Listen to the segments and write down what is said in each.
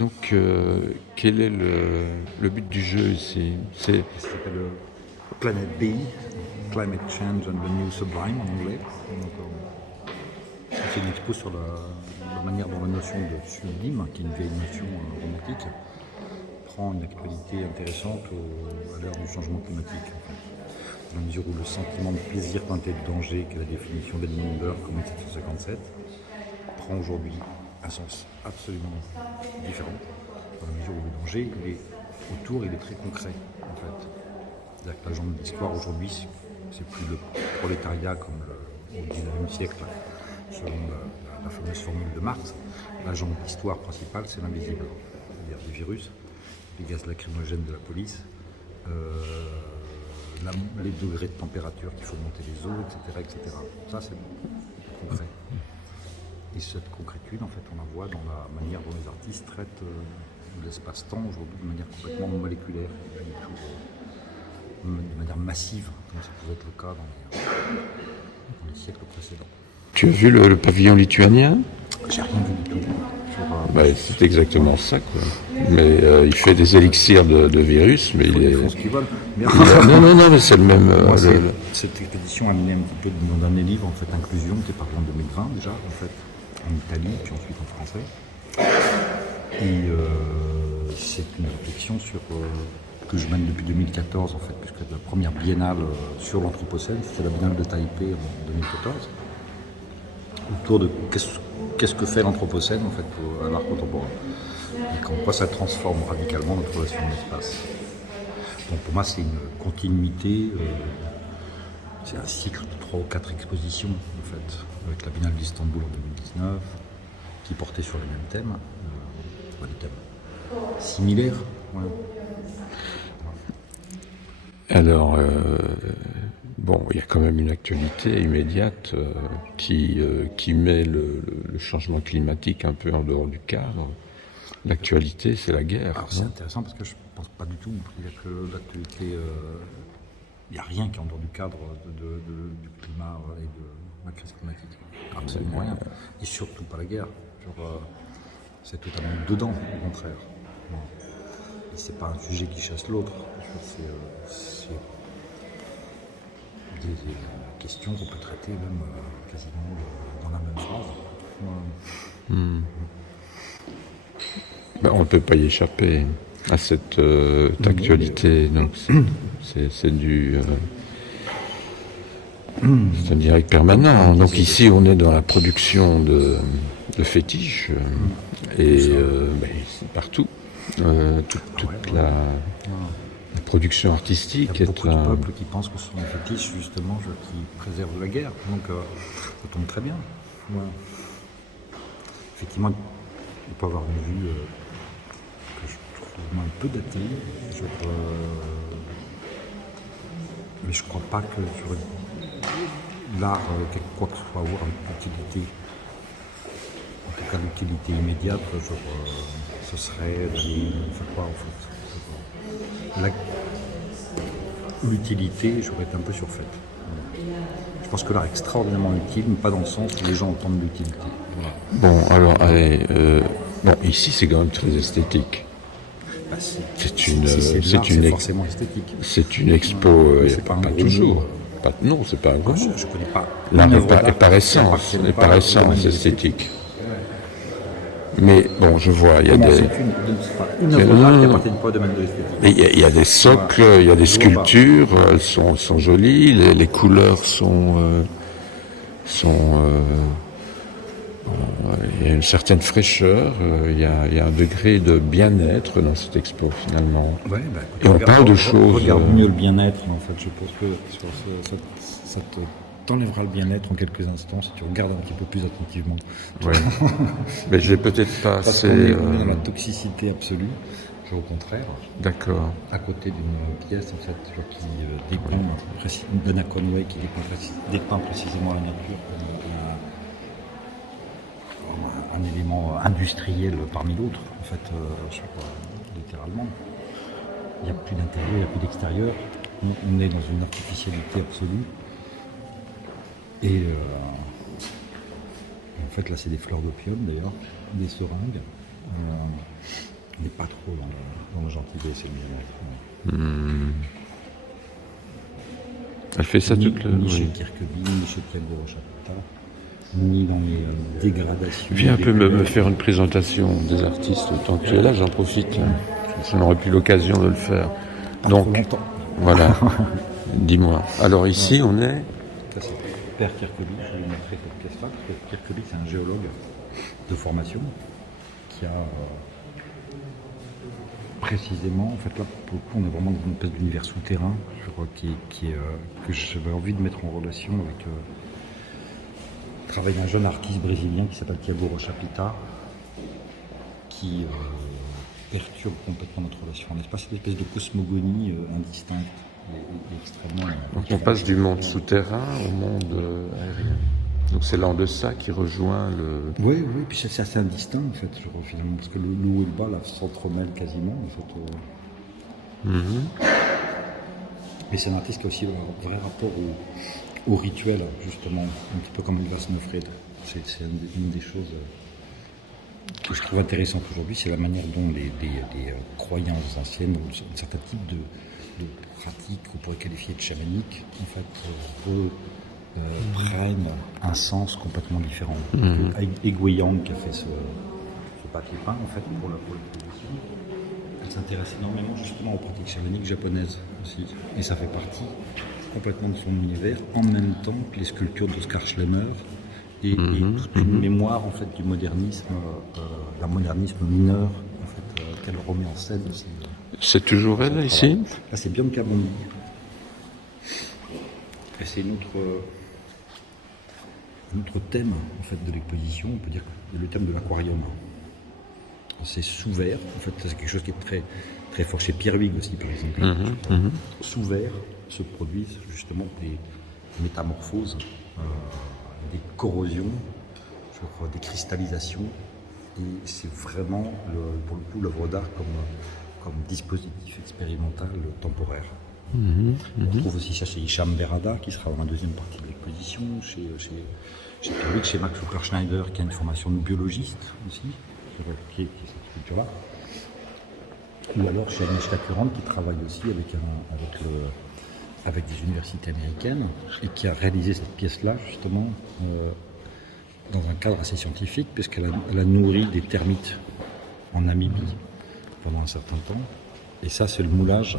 Donc, quel est le but du jeu ici? Ça s'appelle Planet B, Climate Change and the New Sublime en anglais. Donc, c'est une expo sur la manière dont la notion de sublime, qui est une vieille notion romantique, prend une actualité intéressante à l'heure du changement climatique. En fait. Dans la mesure où le sentiment de plaisir teinté de danger, qui est la définition d'Edmund Burke en 1757, prend aujourd'hui un sens absolument différent. Dans la mesure où le danger, il est autour, il est très concret en fait. C'est-à-dire que la jambe de l'histoire aujourd'hui, c'est plus le prolétariat comme au XIXe siècle, selon la fameuse formule de Marx. La jambe de l'histoire principale, c'est l'invisible. C'est-à-dire des virus, les gaz lacrymogènes de la police, les degrés de température qu'il faut monter les eaux, etc. Ça, c'est concret. Et cette concrétude, en fait, on la voit dans la manière dont les artistes traitent l'espace-temps aujourd'hui de manière complètement moléculaire, de manière massive, comme ça pouvait être le cas dans les siècles précédents. Tu as vu le pavillon lituanien? J'ai rien vu du tout. C'est exactement ça, quoi. Mais il fait des élixirs de virus, mais il est. Non, mais c'est le même. Moi, cette expédition a amené un petit peu de mon dernier livre, en fait, Inclusion, qui est paru en 2020 déjà, en fait, en Italie, puis ensuite en français. Et c'est une réflexion que je mène depuis 2014, en fait, puisque la première biennale sur l'Anthropocène, c'était la biennale de Taipei en 2014, autour de qu'est-ce que fait l'Anthropocène, en fait, à l'art contemporain, et en quoi ça transforme radicalement notre relation à l'espace. Donc pour moi, c'est une continuité, c'est un cycle de 3 ou 4 expositions, en fait, avec la biennale d'Istanbul en 2019, qui portait sur les mêmes thèmes, des thèmes similaires. Ouais. Alors, bon, il y a quand même une actualité immédiate qui met le changement climatique un peu en dehors du cadre. L'actualité, c'est la guerre. Alors c'est intéressant parce que je ne pense pas du tout que l'actualité, il n'y a rien qui est en dehors du cadre du climat et de la crise climatique. Absolument rien. Et surtout pas la guerre. C'est totalement dedans, au contraire. Et c'est pas un sujet qui chasse l'autre. C'est des questions qu'on peut traiter même quasiment dans la même phrase. Ben, on ne peut pas y échapper à cette actualité. Donc c'est un direct permanent. Donc ici, on est dans la production de fétiches et partout. Toute la production artistique. Il y a beaucoup de peuples qui pensent que ce sont des fétiches justement qui préservent la guerre. Donc ça tombe très bien. Ouais. Effectivement, on peut avoir une vue que je trouve un peu datée. Mais je ne crois pas que sur l'art, quoi que ce soit, avoir une utilité. En tout cas, l'utilité immédiate, ce serait d'aller faire quoi en fait. L'utilité, j'aurais été un peu surfaite. Je pense que l'art est extraordinairement utile, mais pas dans le sens où les gens entendent l'utilité. Voilà. Bon, alors, allez, ici c'est quand même très esthétique. C'est forcément esthétique. C'est une expo, pas toujours. Non, c'est pas un gros mot. Je connais pas. L'art est par essence esthétique. Mais bon, je vois, il y a des. Une œuvre d'art qui appartient pas au domaine de l'esthétique. Il y a des socles, il y a des sculptures, elles sont jolies, les couleurs sont il y a une certaine fraîcheur, il y a un degré de bien-être dans cette expo finalement. Ouais, et on parle de choses. Regarde mieux le bien-être, en fait. Je pense que ça t'enlèvera le bien-être en quelques instants si tu regardes un petit peu plus attentivement. Ouais. Mais je l'ai peut-être pas Parce assez. qu'on est dans la toxicité absolue. Au contraire. D'accord. À côté d'une pièce en fait, qui dépeint Donna Conway qui dépeint précisément la nature comme un élément industriel parmi d'autres, en fait, je sais pas, littéralement. Il n'y a plus d'intérieur, il n'y a plus d'extérieur. On est dans une artificialité absolue. Et en fait, là, c'est des fleurs d'opium d'ailleurs, des seringues. On n'est pas trop dans le gentillet, c'est le mieux. Elle fait ça toute Ni chez oui. Kirkeby, ni chez Thiago Chapita, ni dans les dégradations. Viens un peu me faire une présentation des artistes. Tant que tu es là, j'en profite. Je n'aurais plus l'occasion de le faire. Donc, longtemps. voilà. Dis-moi. Alors ici, on est... Ça, c'est Père Kirkeby, je vais lui montrer cette pièce-là. Kirkeby, c'est un géologue de formation qui a précisément, en fait là, pour le coup, on est vraiment dans une espèce d'univers souterrain, je crois, que j'avais envie de mettre en relation avec le travail d'un jeune artiste brésilien qui s'appelle Thiago Chapita, qui perturbe complètement notre relation à l'espace, cette espèce de cosmogonie indistincte et extrêmement... Donc on passe du monde souterrain au monde aérien. Donc c'est là en deçà qui rejoint le... Oui, puis c'est assez indistinct en fait, je crois finalement, parce que le haut et le bas là s'entremêlent quasiment en fait. Mais c'est un artiste qui a aussi un vrai rapport au rituel, justement, un petit peu comme Elvas Nofred. C'est une des choses que je trouve intéressante aujourd'hui, c'est la manière dont les croyances anciennes, un certain type de pratique qu'on pourrait qualifier de chamanique, en fait, prennent un sens complètement différent. Eguiyang qui a fait ce papier peint, en fait, pour l'exposition, elle s'intéresse énormément justement aux pratiques chamaniques japonaises aussi. Et ça fait partie complètement de son univers, en même temps que les sculptures d'Oskar Schlemmer et toute une mémoire en fait du modernisme, d'un modernisme mineur en fait, qu'elle remet en scène aussi. C'est toujours elle, ici? Là, c'est Bianca Bondi. Et c'est notre thème en fait, de l'exposition, on peut dire que c'est le thème de l'aquarium. C'est sous verre, en fait, c'est quelque chose qui est très, très fort chez Pierre Huyghe aussi, par exemple. Sous verre se produisent justement des métamorphoses, des corrosions, je crois, des cristallisations. Et c'est vraiment, pour le coup, l'œuvre d'art comme dispositif expérimental temporaire. On retrouve aussi ça chez Hicham Berrada, qui sera dans la deuxième partie de l'exposition, chez Pierre Huyghe, chez Max Schneider, qui a une formation de biologiste aussi, qui est cette sculpture-là. Ou alors chez Agnieszka Kurand, qui travaille aussi avec des universités américaines, et qui a réalisé cette pièce-là, justement, dans un cadre assez scientifique, puisqu'elle a nourri des termites en Namibie pendant un certain temps. Et ça, c'est le moulage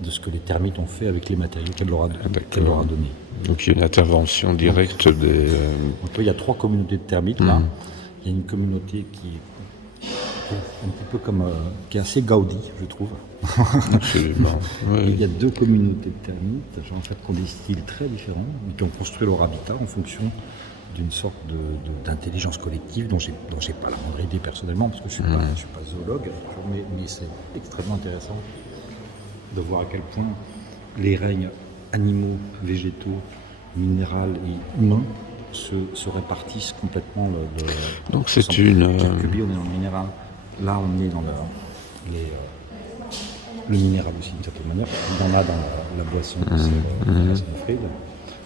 de ce que les termites ont fait avec les matériaux qu'elle leur a donnés. Donc il y a une intervention directe des... Donc là, il y a 3 communautés de termites, là. Il y a une communauté qui est un petit peu comme... qui est assez gaudi, je trouve. Absolument. Et il y a 2 communautés de termites, en fait, qui ont des styles très différents, mais qui ont construit leur habitat en fonction d'une sorte d'intelligence collective dont j'ai pas la moindre idée personnellement, parce que je suis pas zoologue, mais c'est extrêmement intéressant de voir à quel point les règnes animaux, végétaux, minéraux et humains se répartissent complètement. Donc c'est une... Kirkeby, on est dans le minéral. Là, on est dans le minéral aussi, d'une certaine manière. Il y en a dans la boisson, c'est le Snowfried.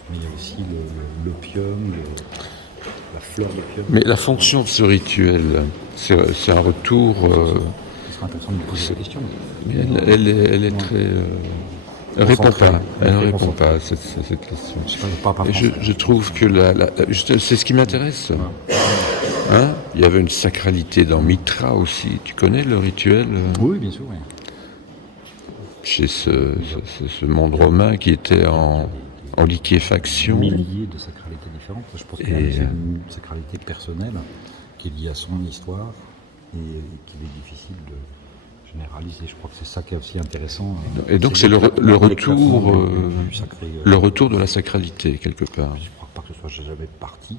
Mais il y a aussi l'opium, la fleur d'opium. Mais la fonction de ce rituel, c'est un retour... Ce sera intéressant de me poser la question. Elle est très... Elle ne répond pas à cette question. Et je trouve que c'est ce qui m'intéresse. Hein, il y avait une sacralité dans Mitra aussi. Tu connais le rituel Oui, bien sûr. Oui. Chez ce monde romain qui était en liquéfaction. Milliers de sacralités différentes. Je pense qu'il y a une sacralité personnelle qui est liée à son histoire et qu'il est difficile de généraliser. Je crois que c'est ça qui est aussi intéressant. Et donc c'est le retour de la sacralité quelque part. Je ne crois pas que ce soit jamais parti.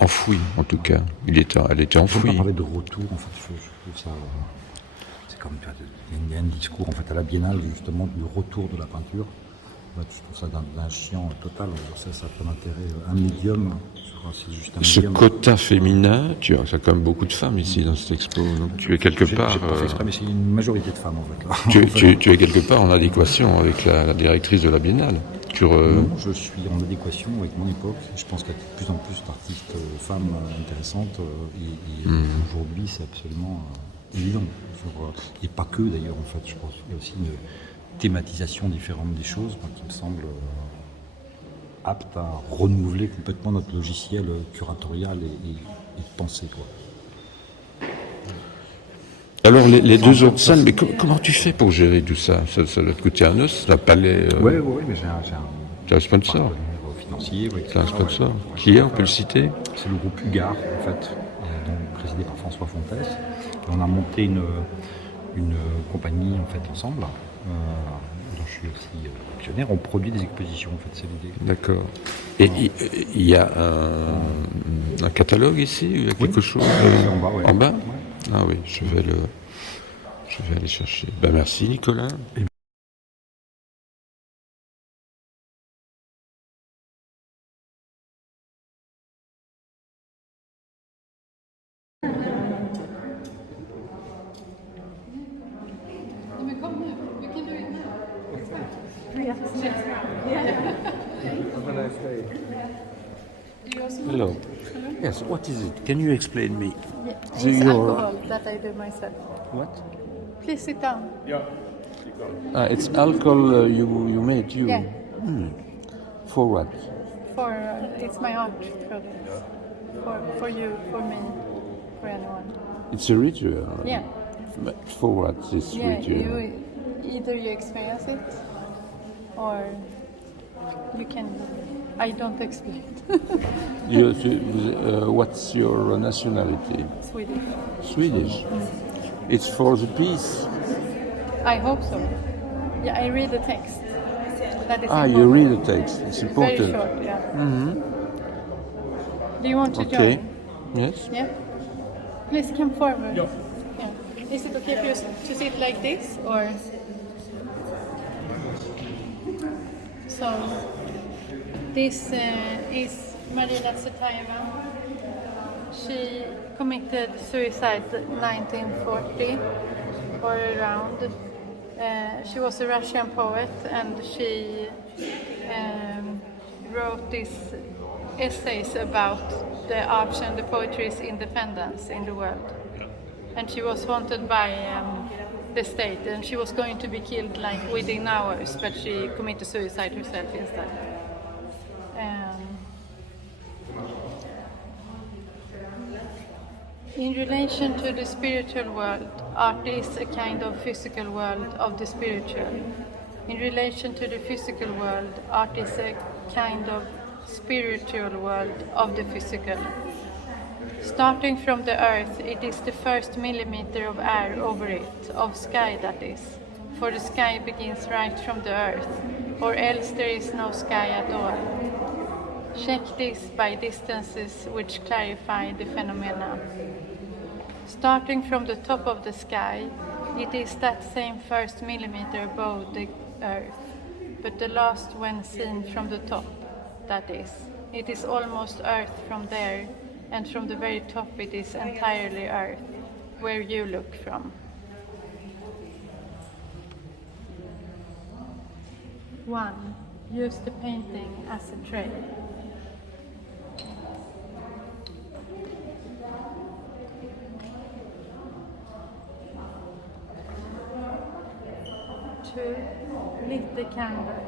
Enfoui en tout cas. Elle était enfouie. On peut pas parler de retour. En fait, je trouve ça. C'est comme il y a un discours en fait à la Biennale justement du retour de la peinture. Je trouve ça d'un chiant total. Ça peut m'intéresser. Un médium, c'est juste un ce médium. quota féminin, tu as quand même beaucoup de femmes ici dans cette expo. Donc tu es quelque part. J'ai pas fait exprès, mais c'est une majorité de femmes en fait. Là. Tu es quelque part en adéquation avec la directrice de la Biennale. Non, je suis en adéquation avec mon époque. Je pense qu'il y a de plus en plus d'artistes femmes intéressantes. Et aujourd'hui, c'est absolument évident. Et pas que d'ailleurs, en fait, je pense qu'il y a aussi une thématisation différente des choses qui me semble apte à renouveler complètement notre logiciel curatorial et de pensée, quoi. Alors les deux autres salles, mais comment tu fais pour gérer tout ça, ça doit te coûter un os, un palais. Oui, mais j'ai T'as un sponsor. partenaire financier. Oui, T'as un sponsor. Qui est, on peut le citer? C'est le groupe Hugar, en fait, donc présidé par François Fontès. Et on a monté une compagnie en fait ensemble, dont je suis aussi actionnaire. On produit des expositions, en fait, c'est l'idée. D'accord. Et il y a un catalogue ici, il y a quelque chose C'est en bas, ouais. En bas. Ouais. Ah oui, je vais aller chercher. Ben merci Nicolas. Hello. Yes, what is it? Can you explain me? It's your- alcohol that I do myself. What? Please sit down. It's alcohol you made. Yeah. For what? For it's my art product. For you, for me, for anyone. It's a ritual. Yeah. But for what this Yeah. ritual? Either you experience it, or you can. I don't explain. What's your nationality? Swedish. Swedish. It's for the peace. I hope so. Yeah, I read the text. That is You important. read the text. It's Very important. short. Yeah. Do you want to Okay. join? Yes. Yeah. Please come forward. Yeah. Is it okay for you to sit like this or? So, this is Marina Tsvetaeva. She committed suicide 1940 or around. She was a Russian poet and she wrote these essays about the arts and the poetry's independence in the world. And she was haunted by the state, and she was going to be killed like within hours, but she committed suicide herself instead. In relation to the spiritual world, art is a kind of physical world of the spiritual. In relation to the physical world, art is a kind of spiritual world of the physical. Starting from the earth, it is the first millimeter of air over it, of sky that is, for the sky begins right from the earth, or else there is no sky at all. Check this by distances which clarify the phenomena. Starting from the top of the sky, it is that same first millimeter above the earth, but the last when seen from the top, that is. It is almost earth from there, and from the very top it is entirely earth, where you look from. 1. Use the painting as a tray. 2. Lit the candle.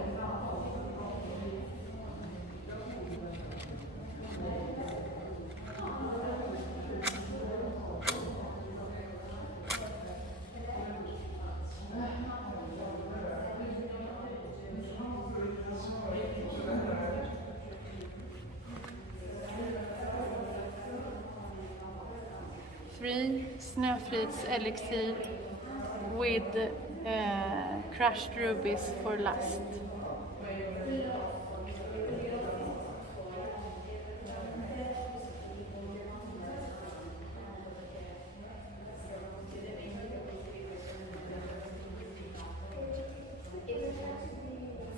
3. Snöfrids elixir with crushed rubies for lust.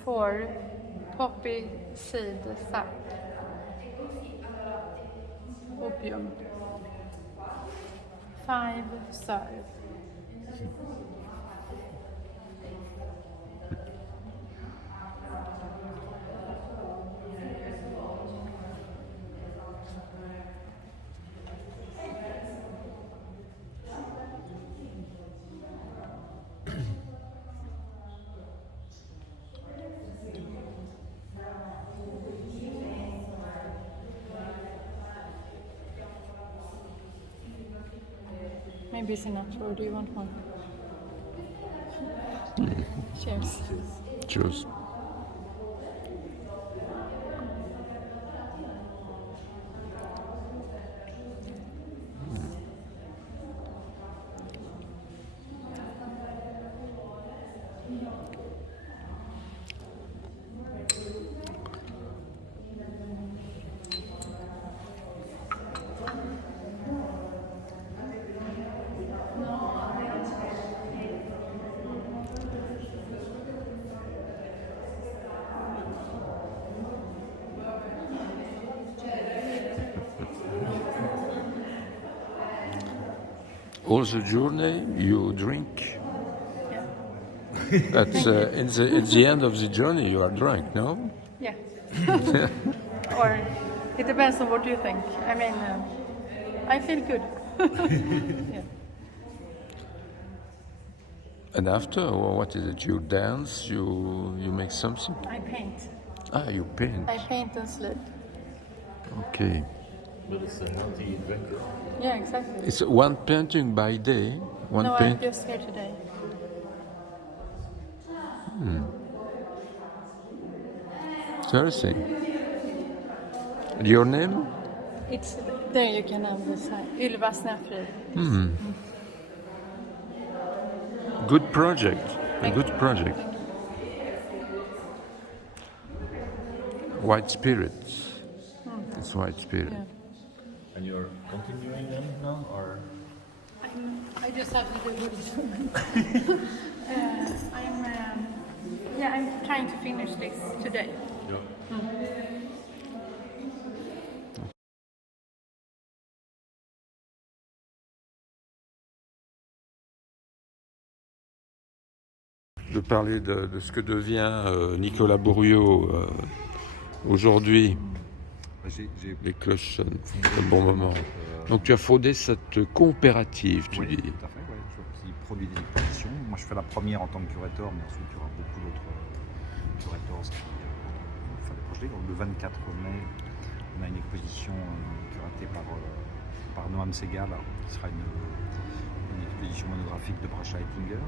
4. Poppy seed sap. Opium. 5. Serve. Maybe it's enough, or do you want one? Cheers. Cheers. All the journey you drink. At the end of the journey you are drunk, no? Yeah. Or it depends on what you think. I mean, I feel good. Yeah. And after, what is it? You dance? You make something? I paint. Ah, you paint. I paint and sled. Okay. But it's a healthy drinker. Yeah, exactly. It's one painting by day. One No, I'm paint. just here today. Interesting. Your name? It's there. You can have the sign. Ylva Snäfrid. Good project. A good project. White spirit. It's white spirit. Yeah. And you're continuing them now, or? I just have to do what it's I'm trying to finish this today. Yeah. De parler de ce que devient Nicolas Bourriaud aujourd'hui. Les cloches sonnent, c'est le bon moment. Donc tu as fondé cette coopérative, tu dis. Tout à fait, ouais. Qui produit des expositions. Moi je fais la première en tant que curateur, mais ensuite il y aura beaucoup d'autres curateurs qui font des projets. Donc, le 24 mai, on a une exposition curatée par Noam Segal, qui sera une exposition monographique de Bracha Ettinger.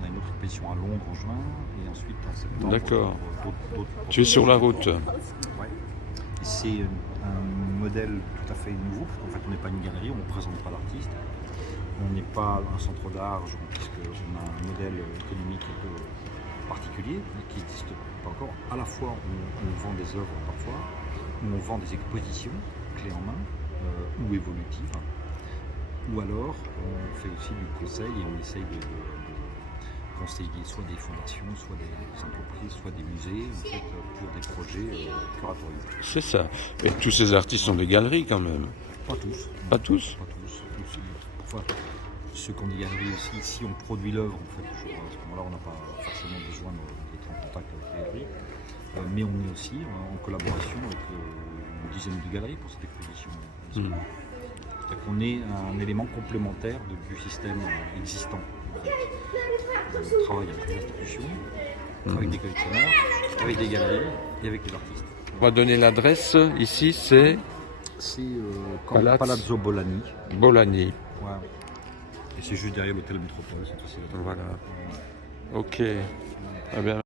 On a une autre exposition à Londres en juin, et ensuite en septembre. D'accord. D'autres Tu es sur la route. Ouais. C'est un modèle tout à fait nouveau, parce qu'en fait on n'est pas une galerie, on ne présente pas d'artistes, on n'est pas un centre d'art, puisqu'on a un modèle économique un peu particulier, qui n'existe pas encore. À la fois on vend des œuvres parfois, ou on vend des expositions clés en main, ou évolutives, ou alors on fait aussi du conseil et on essaye de conseiller soit des fondations, soit des entreprises, soit des musées, en fait, pour des projets curatoriaux. C'est ça. Et tous ces artistes sont des galeries quand même. Pas tous. Pas tous? Pas tous. Parfois, ceux qu'on dit galeries aussi, si on produit l'œuvre, en fait, à ce moment-là, on n'a pas forcément besoin d'être en contact avec les galeries. Mais on est aussi en collaboration avec une dizaine de galeries pour cette exposition. C'est-à-dire qu'on est un élément complémentaire du système existant. On travaille avec les institutions, avec des collectionneurs, avec des galeries et avec les artistes. On va donner l'adresse. Ici, c'est C'est Palazzo Bolani. Bolani. Ouais. Et c'est juste derrière l'hôtel Métropole, c'est facile à trouver. Voilà. Ok. Eh bien.